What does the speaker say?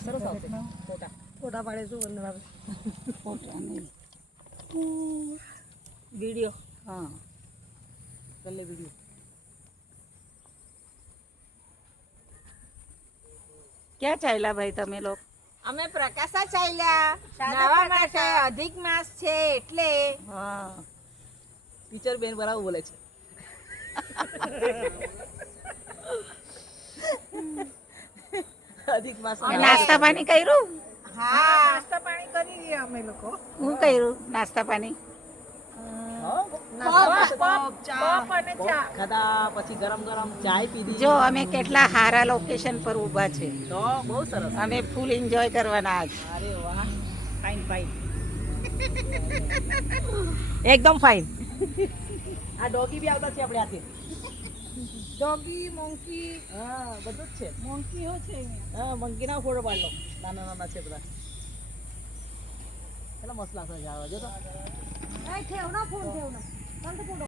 સરસ આવશે ફોટા ફોટા પાડે શું અંદર ફોટા નહીં વિડીયો हाँ कर ले वीडियो क्या चाहला भाई તમે લોગ અમે પ્રકાશા ચાલ્યા નવા માટે અધિક માસ છે એટલે હા ટીચર બેન બરાબર બોલે છે અધિક માસ નાસ્તા પાણી કર્યું હા નાસ્તા પાણી કરી રહ્યા અમે લોકો હું કર્યું નાસ્તા પાણી ખાધા પછી ગરમ ગરમ ચાય પીધી જો અમે કેટલા હારા લોકેશન પર ઊભા છે તો બહુ સરસ અમે ફૂલ એન્જોય કરવાના આજ અરે વાહ ફાઇન ફાઇન એકદમ ફાઇન આ ડોગી બી આવતા છે આપણે આથી ડોગી મોંકી હા બધું જ છે મોંકી હો છે હા મંકી ના ફોટો પાડ લો નાના નાના છે બધા કેટલા મસ્ત લાગે છે આવા જો તો ઠેવના ફોન ઠેવના